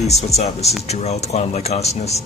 Peace, what's up? This is Jarrell with Quantum Light Consciousness.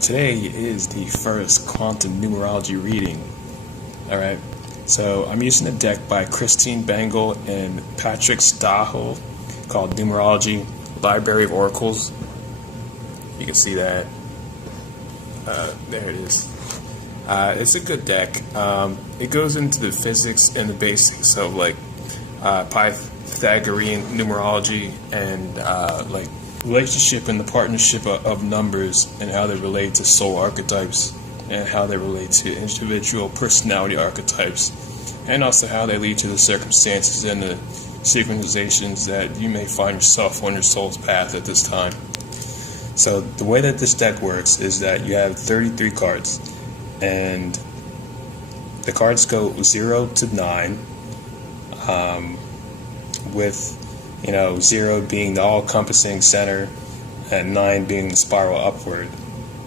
Today is the first quantum numerology reading. Alright, so I'm using a deck by Christine Bengal and Patrick Stahl called Numerology, Library of Oracles. You can see that. There it is. It's a good deck. It goes into the physics and the basics of like Pythagorean numerology and like relationship and the partnership of numbers and how they relate to soul archetypes and how they relate to individual personality archetypes and also how they lead to the circumstances and the synchronizations that you may find yourself on your soul's path at this time. So the way that this deck works is that you have 33 cards and the cards go 0 to 9 with 0 being the all-encompassing center and 9 being the spiral upward.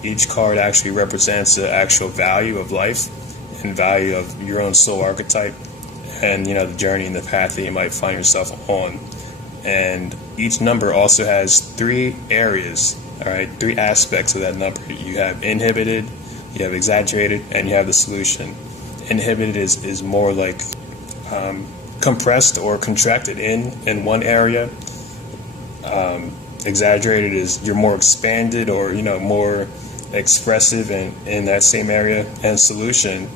Each card actually represents the actual value of life and value of your own soul archetype and the journey and the path that you might find yourself on. And each number also has 3 areas, alright, 3 aspects of that number. You have inhibited, you have exaggerated, and you have the solution. Inhibited is more like compressed or contracted in one area. Exaggerated is you're more expanded or more expressive in that same area, and solution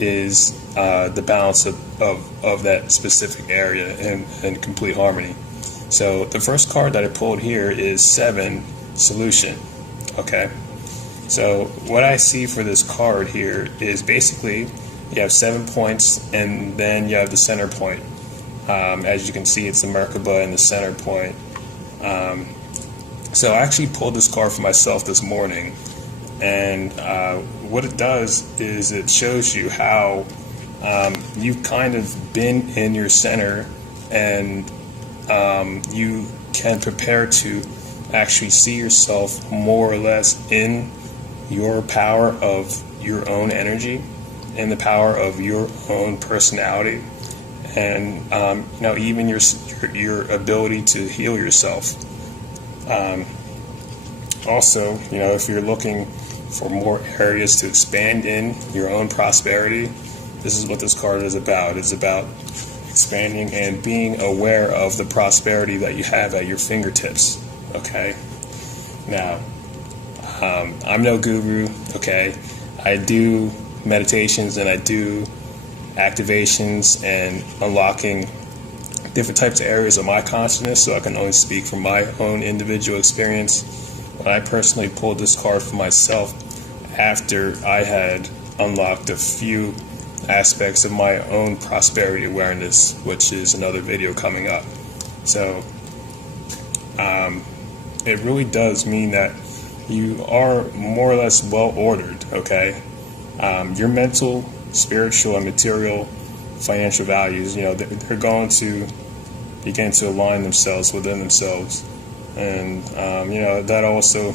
is the balance of that specific area and complete harmony. So the first card that I pulled here is 7, solution. Okay, so what I see for this card here is basically you have 7 points, and then you have the center point. As you can see, it's the Merkaba and the center point. So I actually pulled this card for myself this morning, and what it does is it shows you how you've kind of been in your center, and you can prepare to actually see yourself more or less in your power of your own energy and the power of your own personality, and even your ability to heal yourself. Also, if you're looking for more areas to expand in your own prosperity, this is what this card is about. It's about expanding and being aware of the prosperity that you have at your fingertips. Okay. Now, I'm no guru. Okay, I do meditations and I do activations and unlocking different types of areas of my consciousness, so I can only speak from my own individual experience. But I personally pulled this card for myself after I had unlocked a few aspects of my own prosperity awareness, which is another video coming up. So it really does mean that you are more or less well ordered. Okay, your mental, spiritual, and material financial values, they're going to begin to align themselves within themselves, and that also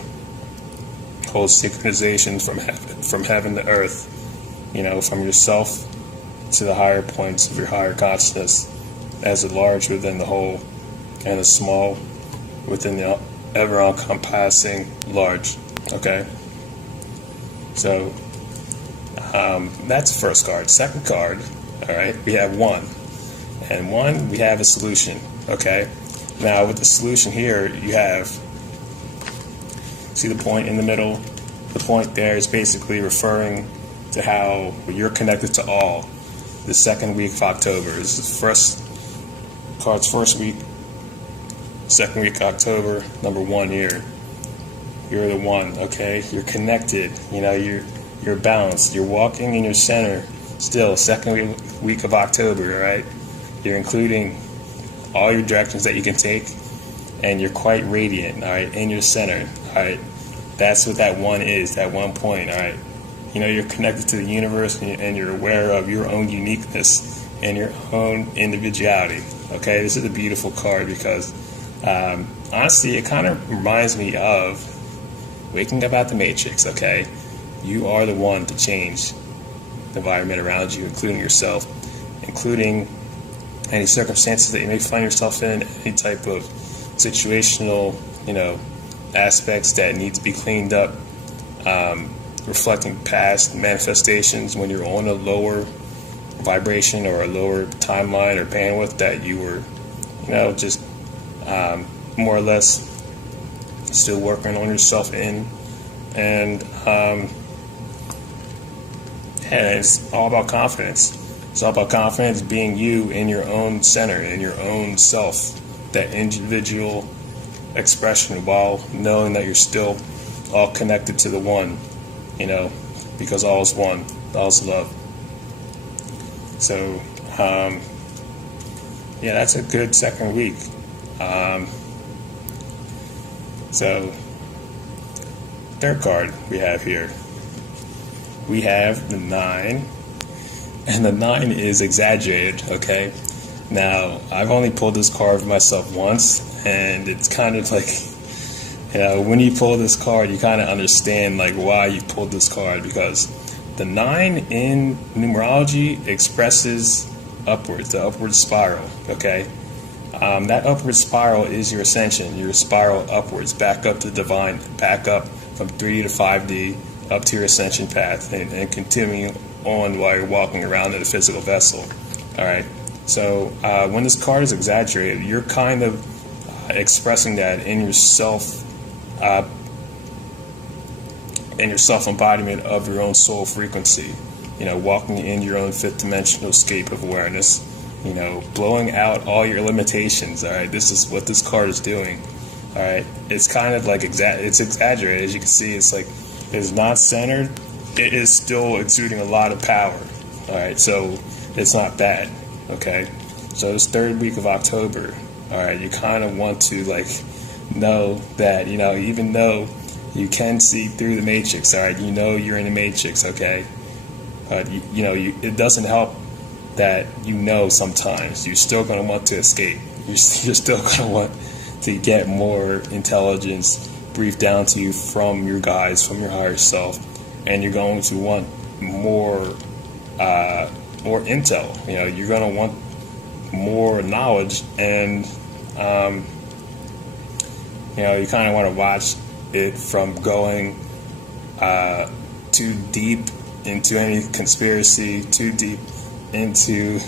holds synchronization from heaven to earth, from yourself to the higher points of your higher consciousness, as a large within the whole and a small within the ever-encompassing large. Okay, so that's the first card. Second card, all right, we have 1, and 1 we have a solution. Okay, now with the solution here, you have, see the point in the middle? The point there is basically referring to how you're connected to all. The second week of October is the first card's first week. Second week of October, number 1 here. You're the one. Okay, you're connected. You're balanced. You're walking in your center. Still, second week of October. All right, you're including all your directions that you can take, and you're quite radiant. All right, in your center. All right, that's what that 1 is. That 1 point. All right, you're connected to the universe, and you're aware of your own uniqueness and your own individuality. Okay, this is a beautiful card because honestly, it kind of reminds me of waking up out the Matrix. Okay, you are the one to change the environment around you, including yourself, including any circumstances that you may find yourself in, any type of situational, aspects that need to be cleaned up, reflecting past manifestations when you're on a lower vibration or a lower timeline or bandwidth that you were, just more or less still working on yourself in. And it's all about confidence. It's all about confidence, being you in your own center, in your own self, that individual expression, while knowing that you're still all connected to the one, because all is one, all is love. So, that's a good second week. So, third card we have here. We have the 9, and the 9 is exaggerated, okay? Now, I've only pulled this card for myself once, and it's kind of like, when you pull this card, you kind of understand, like, why you pulled this card, because the 9 in numerology expresses upwards, the upward spiral, okay? That upward spiral is your ascension, your spiral upwards, back up to divine, back up from 3D to 5D, up to your ascension path, and continuing on while you're walking around in a physical vessel. All right. So when this card is exaggerated, you're kind of expressing that in yourself, in your self-embodiment of your own soul frequency. Walking in your own fifth dimensional scape of awareness. Blowing out all your limitations. All right. This is what this card is doing. All right. It's kind of like it's exaggerated. As you can see, it's like it's not centered. It is still exuding a lot of power. All right. So it's not bad. Okay. So this third week of October. All right. You kind of want to know that even though you can see through the matrix. All right. You're in the matrix. Okay. But it doesn't help that sometimes you're still going to want to escape. You're still going to want to get more intelligence briefed down to you from your guides, from your higher self, and you're going to want more intel. You're going to want more knowledge, and you kind of want to watch it from going too deep into any conspiracy, too deep into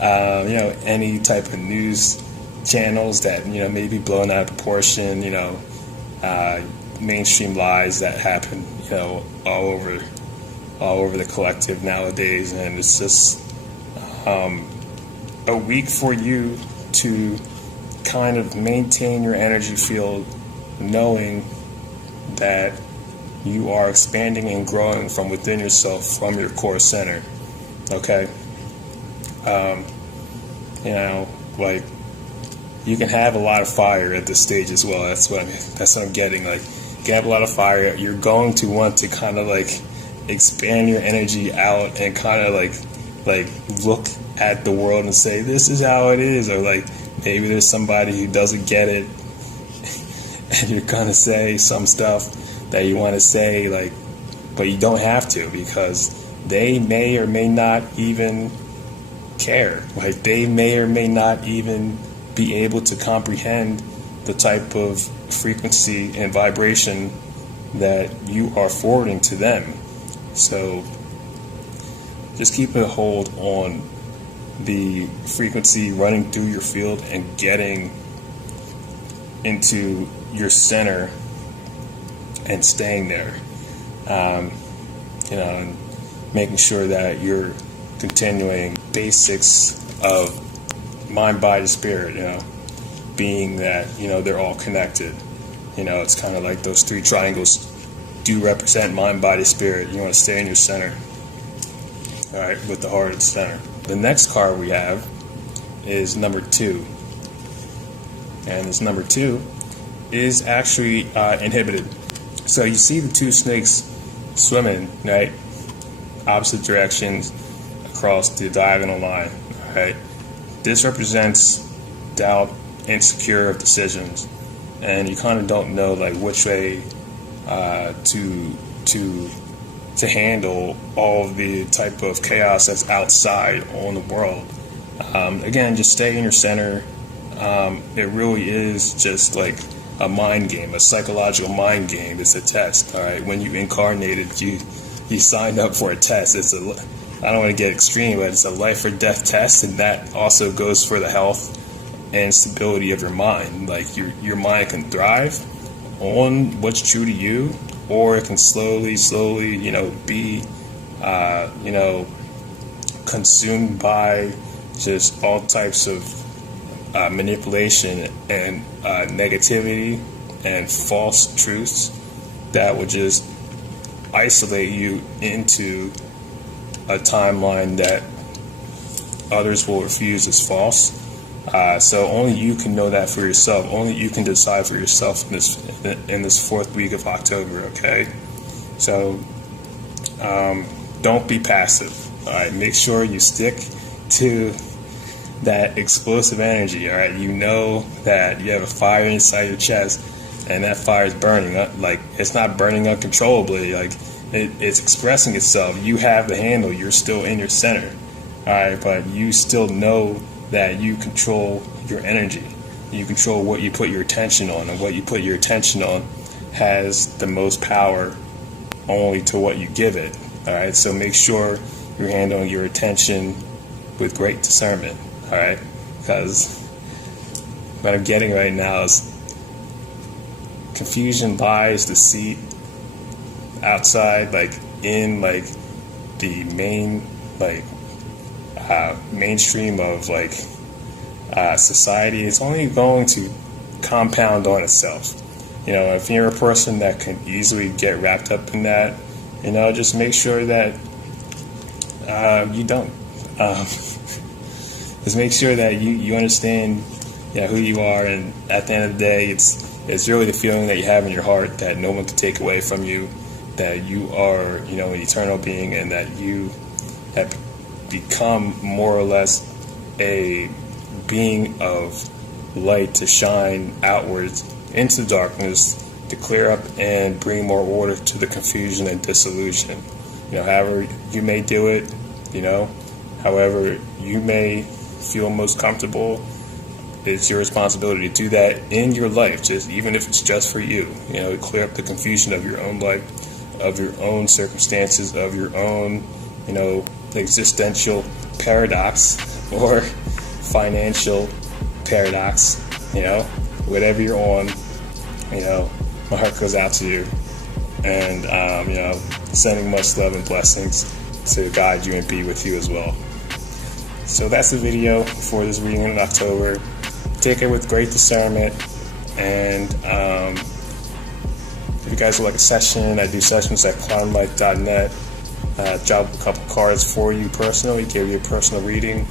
any type of news channels that may be blown out of proportion, mainstream lies that happen all over the collective nowadays. And it's just a week for you to kind of maintain your energy field, knowing that you are expanding and growing from within yourself, from your core center. Okay. You can have a lot of fire at this stage as well. That's what I'm getting. You can have a lot of fire. You're going to want to kind of expand your energy out and kind of look at the world and say, this is how it is. Or maybe there's somebody who doesn't get it and you're going to say some stuff that you want to say, but you don't have to, because they may or may not even care. They may or may not even be able to comprehend the type of frequency and vibration that you are forwarding to them. So just keep a hold on the frequency running through your field and getting into your center and staying there. And making sure that you're continuing basics of mind, body, spirit, being that, they're all connected. It's kind of like those three triangles do represent mind, body, spirit. You want to stay in your center, all right, with the heart at the center. The next card we have is number 2. And this number 2 is actually inhibited. So you see the two snakes swimming, right? Opposite directions across the diagonal line, right? This represents doubt, insecure of decisions, and you kind of don't know which way to handle all the type of chaos that's outside on the world. Again, just stay in your center. It really is just a mind game, a psychological mind game. It's a test. All right, when you incarnated, you signed up for a test. I don't want to get extreme, but it's a life or death test, and that also goes for the health and stability of your mind. Like your mind can thrive on what's true to you, or it can slowly, be, consumed by just all types of manipulation and negativity and false truths that would just isolate you into a timeline that others will refuse as false. So only you can know that for yourself. Only you can decide for yourself in this 4th week of October. Okay, so don't be passive. All right, make sure you stick to that explosive energy. All right, you know that you have a fire inside your chest, and that fire is burning up. Like, it's not burning uncontrollably. Like, it's expressing itself. You have the handle. You're still in your center. All right, but you still know that you control your energy. You control what you put your attention on, and what you put your attention on has the most power only to what you give it. All right, so make sure you're handling your attention with great discernment. All right, because what I'm getting right now is confusion, lies, deceit outside, like in like the mainstream of society. It's only going to compound on itself. If you're a person that can easily get wrapped up in that, just make sure that you don't. Just make sure that you understand who you are, and at the end of the day, it's really the feeling that you have in your heart that no one can take away from you, that you are an eternal being, and that you have become more or less a being of light to shine outwards into darkness, to clear up and bring more order to the confusion and disillusion. However you may do it, however you may feel most comfortable, it's your responsibility to do that in your life, just even if it's just for you. Clear up the confusion of your own life, of your own circumstances, of your own, existential paradox or financial paradox. Whatever you're on, my heart goes out to you, and sending much love and blessings to guide you and be with you as well. So that's the video for this reading in October. Take it with great discernment, and if you guys would like a session, I do sessions at quantumlife.net. Drop a couple cards for you personally, give you a personal reading,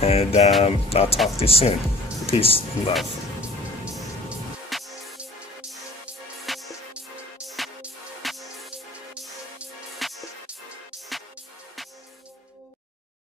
and I'll talk to you soon. Peace and love.